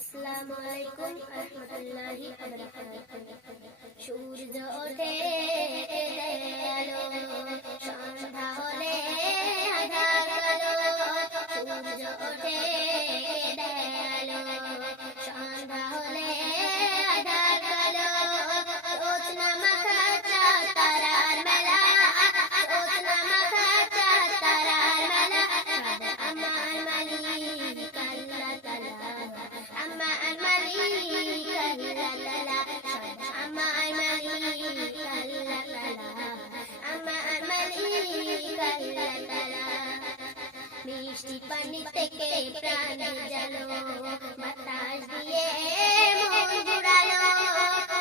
আসসালামু আলাইকুম রহমতুল্লাহি ওয়া বারাকাতুহু। সূর্য ওঠে আলো, সন্ধ্যা হলে আঁধার কালো। সূর্য ওঠে আলো, সন্ধ্যা হলে আঁধার কালো। রোজনা মাখা চাঁদ তারার মেলা, রোজনা মাখা চাঁদ তারার মেলা। আমার মালিক আল্লাহ তাআলা, আমার মালিক আল্লাহ তাআলা, আমার মালিক আল্লাহ তাআলা, আমার মালিক আল্লাহ তাআলা। মিষ্টি পানি থেকে প্রাণ জালো, বাতাস দিয়ে মন জুড়ালো।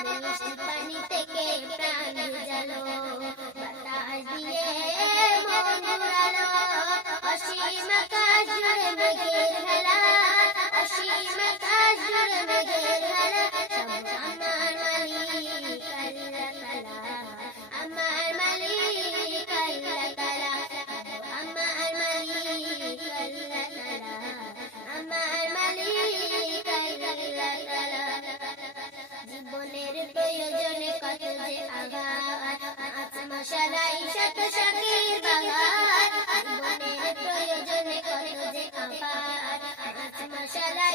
মিষ্টি পানি থেকে প্রাণ জালো, বাতাস দিয়ে মন জুড়ালো। অসীম আকাশ জুড়ে মেঘের খেলা, অসীম আকাশ জুড়ে মেঘের খেলা। আমার মালিক আল্লাহ তাআলা, আমার মালিক আল্লাহ তাআলা, আমার মালিক আল্লাহ তাআলা, আমার মালিক আল্লাহ তাআলা। জীবনের প্রয়োজনে কত যে আঘাত, মশালাই শত শাকের বাগান। জীবনের প্রয়োজনে কত যে আঘাত, মশালাই